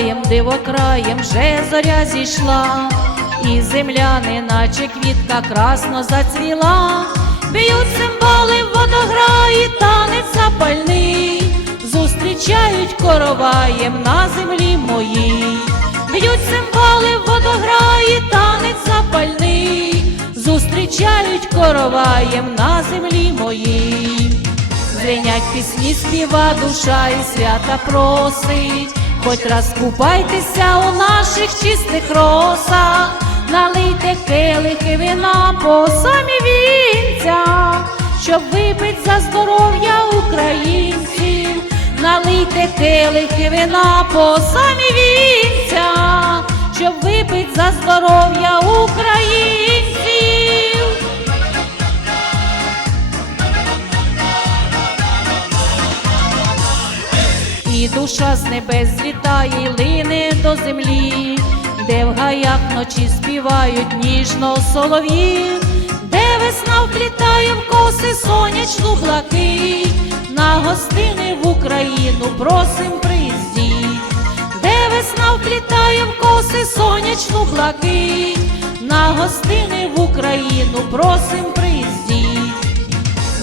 краєм, диво краєм, вже зоря зійшла, і земля, неначе квітка красно зацвіла, б'ють цимбали в водограї, танець запальний, зустрічають короваєм на землі моїй, б'ють цимбали водограї, танець запальний, зустрічають короваєм на землі моїй. Звенять пісні співа душа і свята просить, хоч раз купайтеся у наших чистих росах, налийте келихи вина по самі вінця, щоб випить за здоров'я українців, налийте келихи вина по самі вінця, щоб випить за здоров'я українців. Душа з небес злітає й лине до землі, де в гаях ночі співають ніжно солов'ї, де весна вплітає в коси сонячну блакить, на гостини в Україну просим приїздіть, де весна вплітає в коси сонячну блакить, на гостини в Україну просим приїздіть.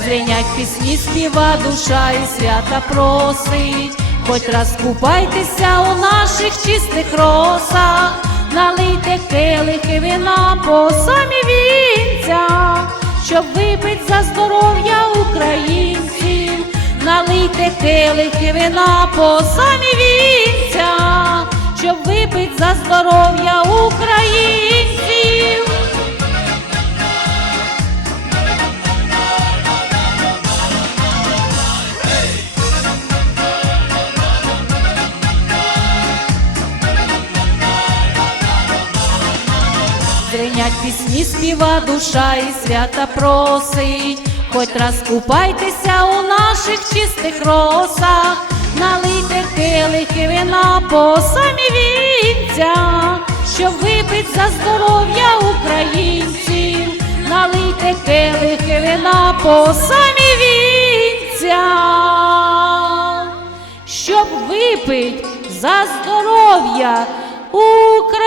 Звенять пісні співа душа і свята просить, хоч раз купайтеся у наших чистих росах, налийте келихи вина по самі вінця, щоб випить за здоров'я українців, налийте келихи вина по самі вінця, щоб випить за здоров'я українців. Звенять пісні співа душа і свята просить, хоч раз купайтеся у наших чистих росах, налийте келихи вина по самі вінця, щоб випить за здоров'я українців, налийте келихи вина по самі вінця, щоб випить за здоров'я українців.